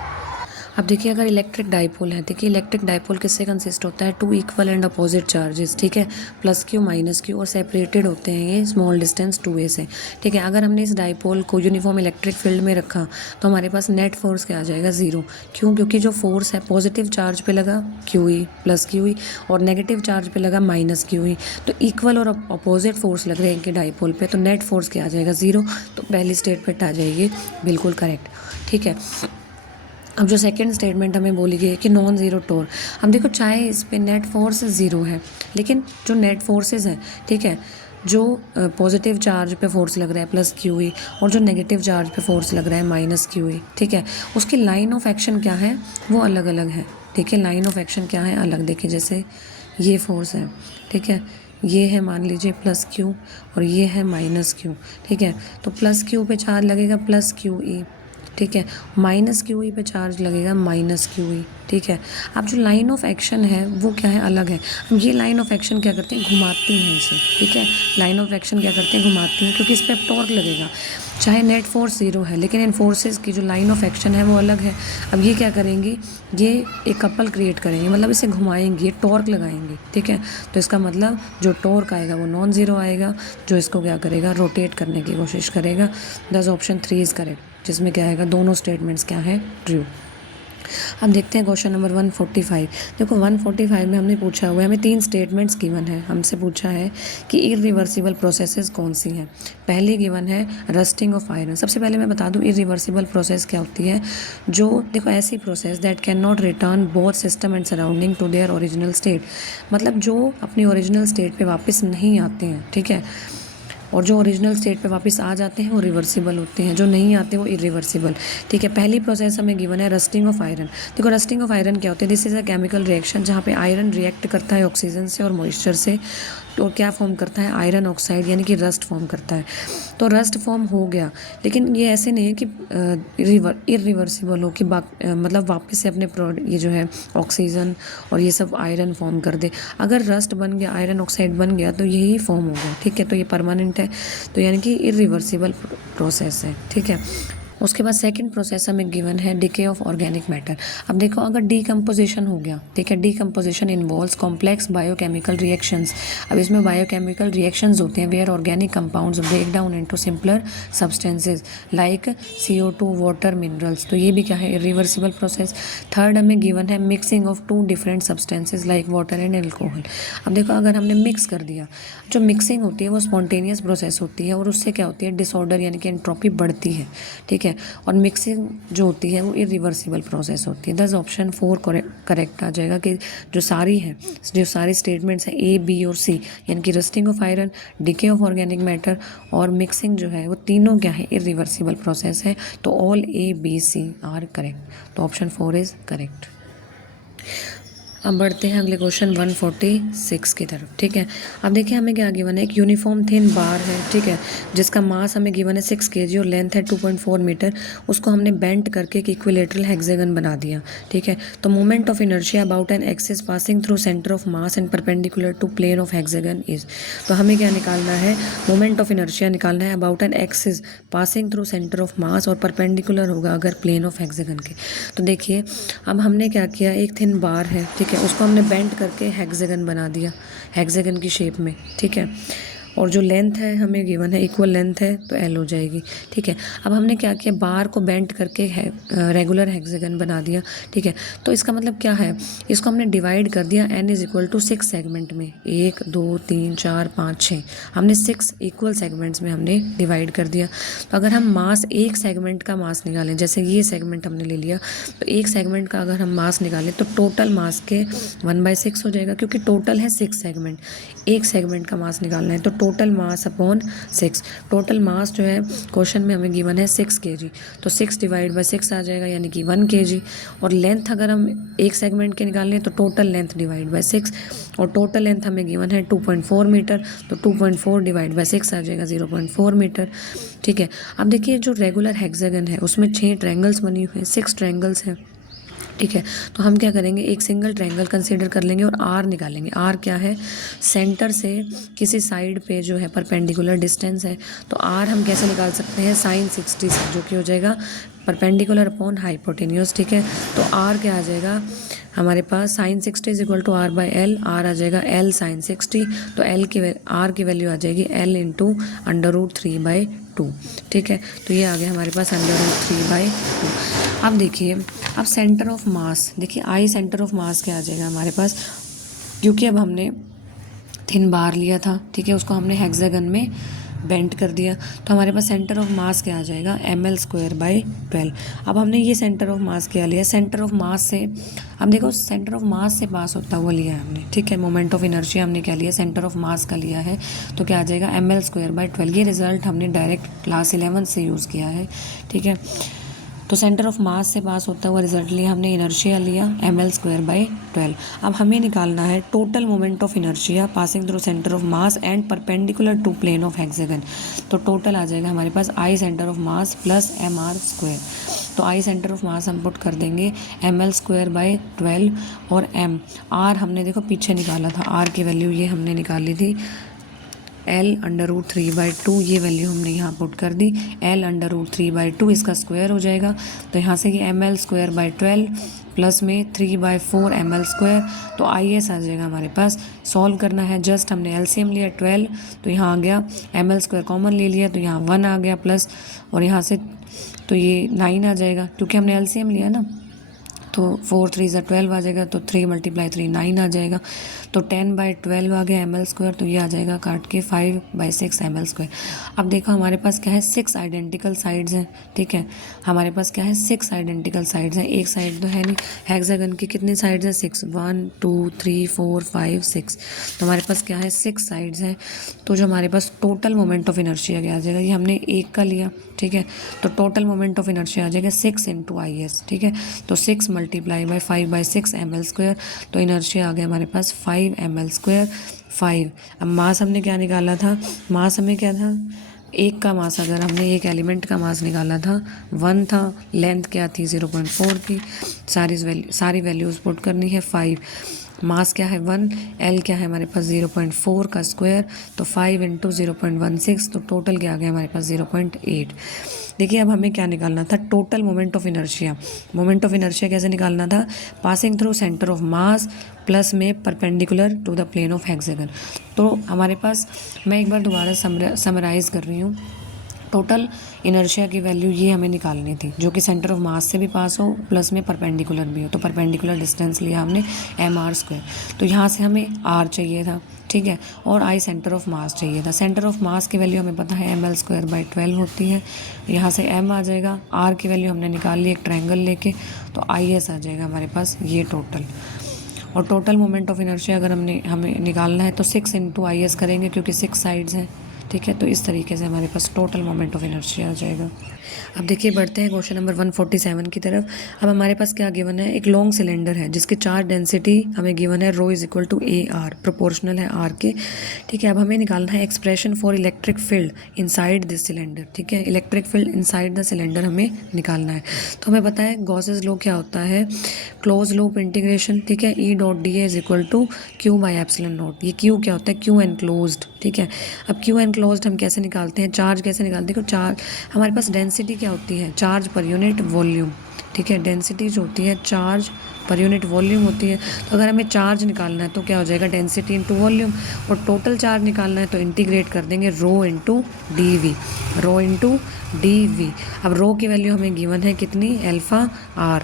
अब देखिए, अगर इलेक्ट्रिक डाइपोल है, देखिए इलेक्ट्रिक डाइपोल किससे कंसिस्ट होता है, 2 इक्वल एंड अपोजिट चार्जेस। ठीक है, +q -q, और सेपरेटेड होते हैं ये स्मॉल डिस्टेंस 2a से। ठीक है, अगर हमने इस डाइपोल को यूनिफॉर्म इलेक्ट्रिक फील्ड में रखा तो हमारे पास नेट फोर्स क्या आ जाएगा, 0। क्यों, क्योंकि जो फोर्स है पॉजिटिव चार्ज पे लगा QE +QE, और नेगेटिव चार्ज पे लगा -QE, तो इक्वल और अपोजिट फोर्स लग रहे हैं इनके डाइपोल पे, तो नेट फोर्स क्या आ जाएगा, 0। तो पहली स्टेटमेंट आ जाएगी बिल्कुल करेक्ट। ठीक है, अब जो सेकंड स्टेटमेंट हमें बोली गई है कि नॉन ज़ीरो टॉर्क, हम देखो चाहे इस पे नेट फोर्स 0 है, लेकिन जो नेट फोर्सेस हैं, ठीक है, जो पॉजिटिव चार्ज पे फोर्स लग रहा है +QE, और जो नेगेटिव चार्ज पे फोर्स लग रहा है -QE, ठीक है, उसकी लाइन ऑफ एक्शन क्या है, वो अलग अलग है। ठीक है, लाइन ऑफ एक्शन क्या है, अलग। देखिए जैसे ये फोर्स है, ठीक है, ये है मान लीजिए +Q, और ये है -Q। ठीक है, तो +Q पे चार्ज लगेगा +QE, ठीक है, -QE पे चार्ज लगेगा -QE। ठीक है, अब जो लाइन ऑफ एक्शन है वो क्या है, अलग है। अब ये लाइन ऑफ एक्शन क्या करते हैं, घुमाती हैं इसे। ठीक है, लाइन ऑफ एक्शन क्या करते हैं, घुमाती हैं, क्योंकि इस पर टॉर्क लगेगा। चाहे नेट फोर्स 0 है, लेकिन इन फोर्सेस की जो लाइन ऑफ एक्शन है वो अलग है। अब ये क्या करेंगी, ये एक कपल क्रिएट करेंगे, मतलब इसे घुमाएंगे, टॉर्क लगाएंगे। ठीक है, तो इसका मतलब जो टॉर्क आएगा वो नॉन ज़ीरो आएगा, जो इसको क्या करेगा, रोटेट करने की कोशिश करेगा। दस ऑप्शन 3 इज़ करेक्ट, जिसमें क्या आएगा, दोनों स्टेटमेंट्स क्या है, ट्रू। अब देखते हैं क्वेश्चन नंबर 145। देखो 145 में हमने पूछा हुआ है, हमें 3 स्टेटमेंट्स गिवन है। हमसे पूछा है कि इरिवर्सिबल प्रोसेसेस कौन सी हैं। पहली गिवन है रस्टिंग ऑफ आयरन। सबसे पहले मैं बता दूं इरिवर्सिबल प्रोसेस क्या होती है। जो देखो ऐसी process that can not return both system and surrounding to their original state, मतलब जो अपनी ओरिजिनल स्टेट पे वापस नहीं आते हैं। ठीक है, और जो ओरिजिनल स्टेट पे वापस आ जाते हैं वो रिवर्सिबल होते हैं, जो नहीं आते वो इरिवर्सिबल। ठीक है, पहली प्रोसेस हमें गिवन है रस्टिंग ऑफ आयरन। देखो रस्टिंग ऑफ आयरन क्या होता है, this is a chemical reaction जहाँ पे आयरन रिएक्ट करता है ऑक्सीजन से और मॉइस्चर से, तो क्या फॉर्म करता है, आयरन ऑक्साइड यानी कि रस्ट फॉर्म करता है। तो रस्ट फॉर्म हो गया, लेकिन ये ऐसे नहीं है कि इरिवर्सिबल हो कि मतलब वापस से अपने ये जो है ऑक्सीजन और ये सब आयरन फॉर्म कर दे। अगर रस्ट बन गया, आयरन ऑक्साइड बन गया, तो यही फॉर्म हो गया, ठीक है। तो ये परमानेंट है, तो यानी कि इरिवर्सिबल प्रोसेस है, ठीक है। उसके बाद सेकंड प्रोसेस हमें गिवन है डिके ऑफ ऑर्गेनिक मैटर। अब देखो, अगर डीकम्पोजिशन हो गया, ठीक है, decomposition involves complex biochemical reactions. अब इसमें बायोकेमिकल रिएक्शंस होते हैं where organic compounds break down into simpler substances like CO2, water, minerals. तो ये भी क्या है, इरिवर्सिबल प्रोसेस। थर्ड हमें गिवन है mixing of 2 different substances like water and alcohol. अब देखो, अगर हमने मिक्स कर दिया, जो मिक्सिंग होती है वो स्पॉन्टेनियस प्रोसेस होती है और उससे क्या होती है, डिसऑर्डर यानी कि एंट्रोपी बढ़ती है, ठीक है। और मिक्सिंग जो होती है वो इरिवर्सिबल प्रोसेस होती है। दस ऑप्शन 4 करेक्ट आ जाएगा कि जो सारी स्टेटमेंट्स हैं A, B और C, यानी कि rusting of iron, decay of organic matter और मिक्सिंग जो है वो तीनों क्या है, इरिवर्सिबल प्रोसेस है। तो all A, B, C are correct. तो ऑप्शन 4 इज करेक्ट। अब बढ़ते हैं अगले क्वेश्चन 146 की तरफ, ठीक है। अब देखिए, हमें क्या गिवन है, एक यूनिफॉर्म थिन बार है, ठीक है, जिसका मास हमें गिवन है 6 kg और लेंथ है 2.4 मीटर। उसको हमने बेंड करके एक इक्विलेटरल हेक्सागन बना दिया, ठीक है। तो moment of inertia about an axis passing through centre of mass and perpendicular to plane of hexagon is. तो हमें क्या निकालना है, मोमेंट ऑफ इनर्शिया निकालना है about an axis passing through centre of मास और परपेंडिकुलर होगा अगर प्लेन ऑफ हेक्सागन के। तो देखिए, अब हमने क्या किया, एक थिन बार है, ठीक है, उसको हमने बेंड करके हेक्सागन बना दिया, हेक्सागन की शेप में, ठीक है। और जो लेंथ है हमें गिवन है, इक्वल लेंथ है, तो L हो जाएगी, ठीक है। अब हमने क्या किया, बार को बेंड करके रेगुलर हेक्सागन बना दिया, ठीक है। तो इसका मतलब क्या है, इसको हमने डिवाइड कर दिया N is equal to 6 segment में, 1 2 3 4 5 6, हमने 6 इक्वल सेगमेंट्स में हमने डिवाइड कर दिया। तो अगर हम मास, एक सेगमेंट का मास निकालें, जैसे ये सेगमेंट हमने ले लिया, तो एक सेगमेंट का अगर हम मास निकालें तो टोटल मास के 1/6 हो जाएगा, क्योंकि टोटल है 6 सेगमेंट, एक सेगमेंट का मास निकालना है, तो total mass upon 6। Total mass जो है क्वेश्चन में हमें गिवन है 6 kg, तो 6 डिवाइड बाय 6 आ जाएगा, यानी कि 1 kg। और लेंथ अगर हम एक सेगमेंट के निकाल लें तो टोटल लेंथ डिवाइड बाय 6, और टोटल लेंथ हमें गिवन है 2.4 मीटर, तो 2.4 डिवाइड बाय 6 आ जाएगा 0.4 मीटर, ठीक है। अब देखिए, जो रेगुलर हेक्सागन है उसमें 6 ट्रायंगल्स बनी हुई हैं, 6 ट्रायंगल्स हैं, ठीक है। तो हम क्या करेंगे, एक सिंगल ट्रायंगल कंसीडर कर लेंगे और आर निकालेंगे। आर क्या है, सेंटर से किसी साइड पे जो है परपेंडिकुलर डिस्टेंस है। तो आर हम कैसे निकाल सकते हैं, sin 60 से, जो कि हो जाएगा परपेंडिकुलर अपॉन हाइपोटेन्यूज, ठीक है। तो आर क्या आ जाएगा हमारे पास, sin 60 is equal to R by L, R आ जाएगा L sin 60, तो आर की वैल्यू आ जाएगी L इंटू √3/2, ठीक है। तो ये आ गया हमारे पास √3/2। अब देखिए, अब सेंटर ऑफ मास, देखिए आई सेंटर ऑफ मास क्या आ जाएगा हमारे पास, क्योंकि अब हमने थिन बार लिया था, ठीक है, उसको हमने हेक्सागन में बेंड कर दिया, तो हमारे पास सेंटर ऑफ मास क्या आ जाएगा, ml²/12। अब हमने ये सेंटर ऑफ मास क्या लिया, सेंटर ऑफ मास से, अब देखो सेंटर ऑफ मास से पास होता हुआ लिया है हमने, ठीक है। मोमेंट ऑफ इनर्शिया हमने क्या लिया, सेंटर ऑफ मास का लिया है, तो क्या आ जाएगा ml²/12। ये रिजल्ट हमने डायरेक्ट क्लास 11 से यूज़ किया है, ठीक है। तो सेंटर ऑफ मास से पास होता हुआ रिजल्ट लिया हमने, इनर्शिया लिया ml²/12। अब हमें निकालना है total moment of inertia passing through centre of mass and perpendicular to plane of hexagon. तो टोटल आ जाएगा हमारे पास I centre of mass plus mr²। तो आई सेंटर ऑफ मास हम पुट कर देंगे ml²/12 और m, r हमने देखो पीछे निकाला था, r की वैल्यू ये हमने निकाली थी L√3/2, ये वैल्यू हमने यहाँ पुट कर दी, L√3/2 इसका स्क्वायर हो जाएगा, तो यहाँ से ये ml²/12 प्लस में 3/4 ml², तो IS आ जाएगा हमारे पास। सॉल्व करना है, जस्ट हमने LCM लिया 12, तो यहाँ आ गया ml² कॉमन ले लिया, तो यहाँ 1 आ गया प्लस, और यहाँ से तो ये 9 आ जाएगा, क्योंकि हमने LCM लिया ना, तो 4 3 12 आ जाएगा, तो 3 × 3 9 आ जाएगा, तो 10/12 आ गया ml², तो ये आ जाएगा काट के 5/6 ml²। अब देखो हमारे पास क्या है, 6 आइडेंटिकल साइड्स हैं, ठीक है। हमारे पास क्या है, 6 आइडेंटिकल साइड्स हैं, एक साइड तो है नहीं, हेक्सागन की कितनी साइड्स हैं, 6, 1 2 3 4 5 6, तो हमारे पास क्या है 6 साइड्स हैं। तो जो हमारे पास टोटल मोमेंट ऑफ इनर्शिया क्या आ जाएगा, ये हमने एक का लिया, ठीक है, तो टोटल मोमेंट ऑफ इनर्शिया आ जाएगा 6 × IS, ठीक है। तो 6 × मल्टीप्लाई बाय 5/6 ml², तो इनर्शिया आ गया हमारे पास 5 ml²। 5। अब मास हमने क्या निकाला था, मास हमें क्या था, एक का मास, अगर हमने एक एलिमेंट का मास निकाला था 1 था, लेंथ क्या थी 0.4 थी, सारी वैल्यूज़ पुट करनी है। 5 मास क्या है 1, एल क्या है हमारे पास 0.4 का स्क्वायर, तो 5 × 0.16, तो टोटल क्या आ गया हमारे पास 0.8। देखिए अब हमें क्या निकालना था, total moment of inertia. Moment of inertia कैसे निकालना था, passing through centre of mass plus में perpendicular to the plane of hexagon. तो हमारे पास, मैं एक बार दोबारा समराइज़ कर रही हूँ, टोटल इनर्शिया की वैल्यू ये हमें निकालनी थी, जो कि सेंटर ऑफ मास से भी पास हो प्लस में परपेंडिकुलर भी हो। तो परपेंडिकुलर डिस्टेंस लिया हमने mr², तो यहाँ से हमें r चाहिए था, ठीक है, और I सेंटर ऑफ मास चाहिए था। सेंटर ऑफ मास की वैल्यू हमें पता है ml²/12 होती है, यहाँ से m आ जाएगा, r की वैल्यू हमने निकाल ली एक ट्रायंगल लेके, तो IS आ जाएगा हमारे पास ये टोटल। और टोटल मोमेंट ऑफ इनर्शिया अगर हमें निकालना है तो 6 × IS करेंगे, क्योंकि 6 साइड्स हैं, ठीक है। तो इस तरीके से हमारे पास टोटल मोमेंट ऑफ इनर्शिया आ जाएगा। अब देखिए बढ़ते हैं क्वेश्चन नंबर 147 की तरफ। अब हमारे पास क्या गिवन है, एक लॉन्ग सिलेंडर है जिसकी चार्ज डेंसिटी हमें गिवन है ρ = AR, प्रोपोर्शनल है R के, ठीक है। अब हमें निकालना है expression for electric field inside this cylinder, ठीक है। Electric field inside the cylinder हमें निकालना है। तो हमें पता है गॉसेस लॉ क्या होता है, क्लोज लूप इंटीग्रेशन, ठीक है। E.dA = Q/ε0। ये Q क्या होता है, Q एनक्लोज्ड, ठीक है। अब Q एनक्लोज्ड हम कैसे निकालते हैं, चार्ज कैसे निकालते हैं, क्योंकि चार्ज हमारे पास डेंसिटी क्या होती है, चार्ज पर यूनिट वॉल्यूम, ठीक है। डेंसिटी जो होती है चार्ज पर यूनिट वॉल्यूम होती है। तो अगर हमें चार्ज निकालना है तो क्या हो जाएगा, डेंसिटी × वॉल्यूम, और टोटल चार्ज निकालना है तो इंटीग्रेट कर देंगे ρ × dV, ρ × dV। अब ρ की वैल्यू हमें गिवन है कितनी, αr,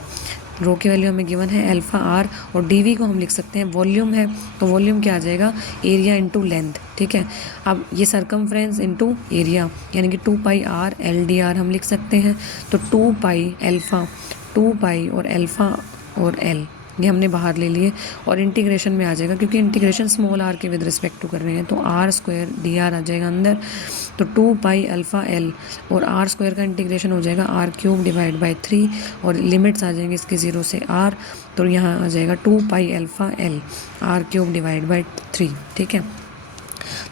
रो की वैल्यू हमें गिवन है αr, और dV को हम लिख सकते हैं वॉल्यूम है, तो वॉल्यूम क्या आ जाएगा, एरिया × लेंथ, ठीक है। अब ये सरकमफ्रेंस × एरिया, यानी कि 2πr LdR हम लिख सकते हैं। तो 2π α, 2π और अल्फा और l ये हमने बाहर ले लिए, और इंटीग्रेशन में आ जाएगा, क्योंकि इंटीग्रेशन स्मॉल r के विद रिस्पेक्ट टू कर रहे हैं, तो r² dr आ जाएगा अंदर। तो 2π α l, और r² का इंटीग्रेशन हो जाएगा r³ / 3, और लिमिट्स आ जाएंगे इसके 0 से r, तो यहाँ आ जाएगा 2π α l r³ / 3, ठीक है।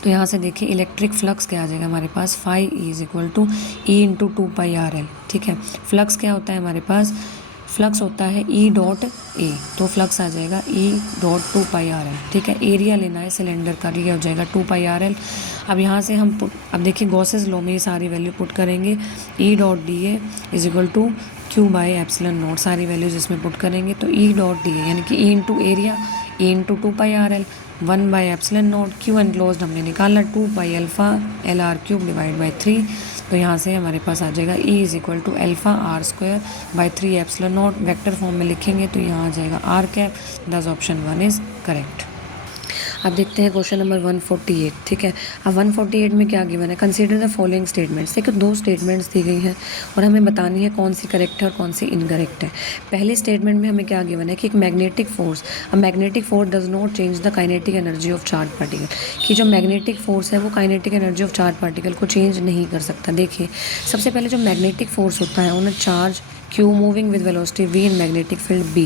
तो यहाँ से देखिए इलेक्ट्रिक फ्लक्स क्या आ जाएगा हमारे पास, phi E = E × 2πrl, ठीक है। फ्लक्स क्या होता है हमारे पास, फ्लक्स होता है E.A, तो फ्लक्स आ जाएगा E.2πrl, ठीक है। एरिया लेना है सिलेंडर का, ये हो जाएगा 2πrl। अब यहाँ से हम अब देखिए गॉसेस लॉ में ये सारी वैल्यू पुट करेंगे, E.dA = Q/ε0, सारी वैल्यूज इसमें पुट करेंगे, तो E.dA यानी कि E × area, E × 2πrl, 1/ε0, Q enclosed हमने निकाला 2π α LR³ / 3, तो यहाँ से हमारे पास आ जाएगा E = αr²/3ε0, वेक्टर फॉर्म में लिखेंगे तो यहाँ आ जाएगा r²। दस ऑप्शन 1 इज करेक्ट। अब देखते हैं क्वेश्चन नंबर 148, ठीक है। अब 148 में क्या गिवन है, कंसीडर द फॉलोइंग स्टेटमेंट्स। देखो 2 स्टेटमेंट्स दी गई हैं और हमें बतानी है कौन सी करेक्ट है और कौन सी इनकरेक्ट है। पहली स्टेटमेंट में हमें क्या गिवन है कि एक magnetic force, a magnetic force does not change the kinetic energy of charge particle, कि जो मैग्नेटिक फोर्स है वो kinetic energy of charge particle को चेंज नहीं कर सकता। देखिए सबसे पहले जो मैग्नेटिक फोर्स होता है उन्हें charge Q moving with velocity V in magnetic field B,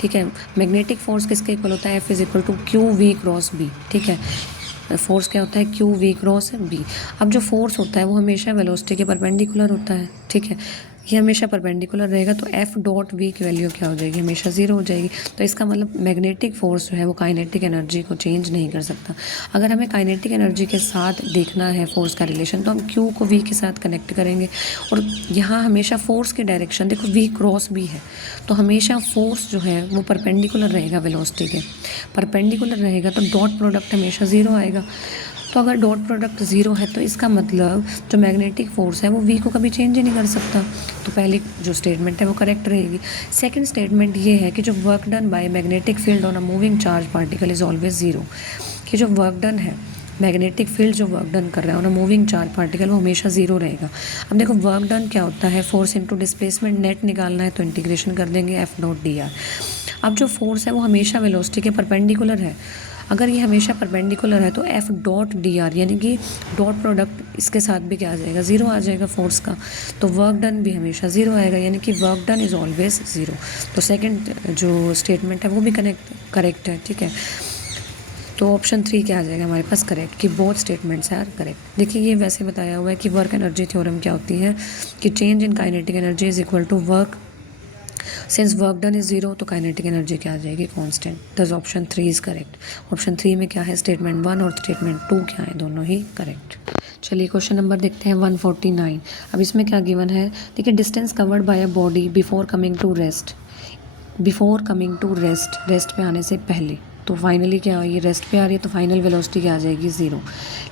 ठीक है। मैग्नेटिक फोर्स किसके इक्वल होता है, F = QV × B, ठीक है। फोर्स क्या होता है, QV × B। अब जो फोर्स होता है वो हमेशा वेलोसिटी के परपेंडिकुलर होता है, ठीक है। ये हमेशा परपेंडिकुलर रहेगा, तो F.V की वैल्यू क्या हो जाएगी, हमेशा 0 हो जाएगी। तो इसका मतलब मैग्नेटिक फोर्स जो है वो काइनेटिक एनर्जी को चेंज नहीं कर सकता। अगर हमें काइनेटिक एनर्जी के साथ देखना है फोर्स का रिलेशन, तो हम Q को V के साथ कनेक्ट करेंगे, और यहाँ हमेशा फोर्स की डायरेक्शन देखो V × B है, तो हमेशा फोर्स जो है वो परपेंडिकुलर रहेगा, वेलोसिटी के परपेंडिकुलर रहेगा, तो डॉट प्रोडक्ट हमेशा 0 आएगा। तो अगर डॉट प्रोडक्ट 0 है तो इसका मतलब जो मैग्नेटिक फोर्स है वो V को कभी चेंज ही नहीं कर सकता। तो पहली जो स्टेटमेंट है वो करेक्ट रहेगी। सेकंड स्टेटमेंट ये है कि जो work done by magnetic field on a moving charge particle is always 0, कि जो वर्क डन है मैग्नेटिक फील्ड जो वर्क डन कर रहा है on a moving charge particle वो हमेशा 0 रहेगा। अब देखो वर्क डन क्या होता है, फोर्स इनटू डिस्प्लेसमेंट, नेट निकालना है तो इंटीग्रेशन कर देंगे F.dr। अब जो फोर्स है वो हमेशा वेलोसिटी के परपेंडिकुलर है। अगर ये हमेशा परपेंडिकुलर है तो एफ डॉट डी आर यानी कि डॉट प्रोडक्ट इसके साथ भी क्या आ जाएगा, ज़ीरो आ जाएगा फोर्स का, तो वर्क डन भी हमेशा ज़ीरो आएगा, यानी कि work done is always zero. तो सेकंड जो स्टेटमेंट है वो भी करेक्ट है, ठीक है। तो ऑप्शन 3 क्या आ जाएगा हमारे पास करेक्ट, कि बोथ स्टेटमेंट्स आर करेक्ट। देखिए ये वैसे बताया हुआ है कि वर्क एनर्जी थ्योरम क्या होती है कि change in kinetic energy is equal to work, since work done is zero तो काइनेटिक एनर्जी क्या आ जाएगी, कांस्टेंट। दस ऑप्शन 3 इज करेक्ट। ऑप्शन 3 में क्या है, स्टेटमेंट 1 और स्टेटमेंट 2 क्या है, दोनों ही करेक्ट। चलिए क्वेश्चन नंबर देखते हैं 149। अब इसमें क्या गिवन है, देखिए distance covered by a body before coming to rest, before coming to rest, rest पे आने से पहले, तो फाइनली क्या ये रेस्ट पे आ रही है तो फाइनल वेलोसिटी क्या आ जाएगी, ज़ीरो,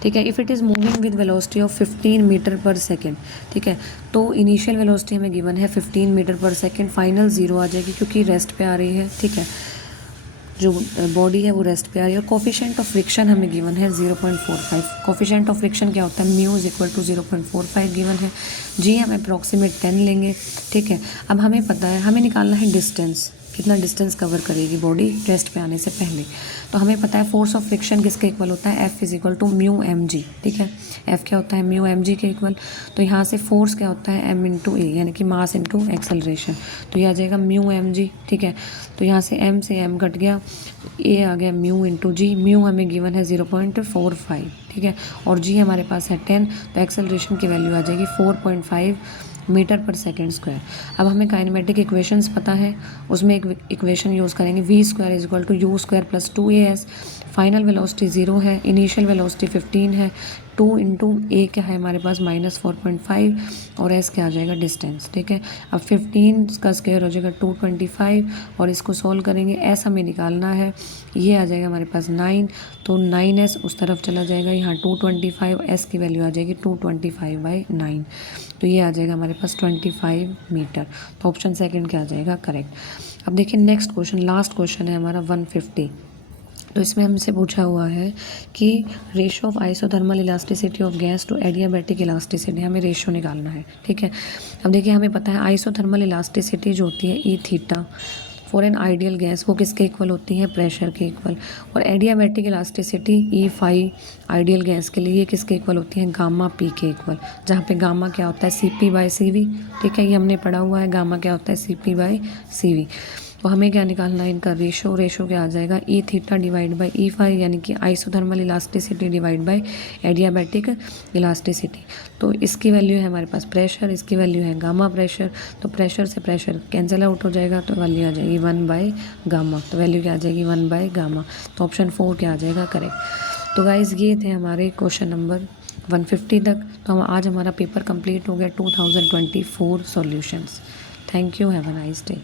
ठीक है। If it is moving with velocity of 15 metre पर सेकेंड, ठीक है, तो इनिशियल वेलोसिटी हमें गिवन है 15 मीटर पर सेकेंड, फाइनल ज़ीरो आ जाएगी क्योंकि रेस्ट पे आ रही है, ठीक है, जो बॉडी है वो रेस्ट पे आ रही है। और कोफिशिएंट ऑफ फ्रिक्शन हमें गिवन है 0.45। कोफिशिएंट ऑफ फ्रिक्शन क्या होता है, mu is equal to 0.45 given है। जी हम अप्रॉक्सीमेट 10 लेंगे, ठीक है। अब हमें पता है, हमें निकालना है डिस्टेंस, कितना डिस्टेंस कवर करेगी बॉडी रेस्ट पे आने से पहले। तो हमें पता है फोर्स ऑफ फ्रिक्शन किसके इक्वल होता है, F is equal to mu M G, ठीक है। एफ क्या होता है, म्यू एम जी के इक्वल। तो यहाँ से फोर्स क्या होता है, एम इंटू ए, यानी कि मास इंटू एक्सेलरेशन, तो ये आ जाएगा म्यू एम जी, ठीक है। तो यहाँ से एम कट गया, ए आ गया म्यू इंटू जी। म्यू हमें गिवन है 0.45, ठीक है, और जी हमारे पास है 10, तो एक्सेलरेशन की वैल्यू आ जाएगी 4.5 मीटर पर सेकेंड स्क्वायर। अब हमें काइनेमेटिक इक्वेशंस पता है, उसमें एक इक्वेशन यूज़ करेंगे, V square is equal to U square plus 2as। Final velocity 0 है, इनिशियल वेलोसिटी 15 है, 2 इंटू ए क्या है हमारे पास -4.5 और एस क्या आ जाएगा, डिस्टेंस, ठीक है। अब 15 का स्क्वायर हो जाएगा 225 और इसको सॉल्व करेंगे, एस हमें निकालना है, ये आ जाएगा हमारे पास 9, तो 9s उस तरफ चला जाएगा, यहाँ 225, एस की वैल्यू आ जाएगी 225/9, तो ये आ जाएगा हमारे पास 25 मीटर। तो ऑप्शन सेकंड क्या आ जाएगा, करेक्ट। अब देखिए नेक्स्ट क्वेश्चन, लास्ट क्वेश्चन है हमारा 150। तो इसमें हमसे पूछा हुआ है कि ratio of isothermal elasticity of gas to adiabatic elasticity, हमें रेशो निकालना है, ठीक है। अब देखिए हमें पता है आइसोथर्मल इलास्टिसिटी जो होती है E theta for an ideal gas, वो किसके इक्वल होती है, प्रेशर के इक्वल। और एडियाबैटिक इलास्टिसिटी ई फाई आइडियल गैस के लिए किसके इक्वल होती है, गामा पी के इक्वल, जहाँ पे गामा क्या होता है, CP/CV, ठीक है, ये हमने पढ़ा हुआ है, गामा क्या होता है, CP/CV। तो हमें क्या निकालना है, इनका रेशो क्या आ जाएगा, E theta divide by E phi, यानी कि isothermal elasticity divide by adiabatic elasticity. तो इसकी वैल्यू है हमारे पास प्रेशर, इसकी वैल्यू है गामा प्रेशर, तो प्रेशर से प्रेशर कैंसिल आउट हो जाएगा, तो वैल्यू आ जाएगी 1/गामा, तो वैल्यू क्या आ जाएगी 1/गामा। तो ऑप्शन 4 क्या आ जाएगा, करेक्ट। तो गाइज ये थे हमारे क्वेश्चन नंबर 150 तक। तो हम आज हमारा पेपर कंप्लीट हो गया 2024 solutions. Thank you, have a nice day.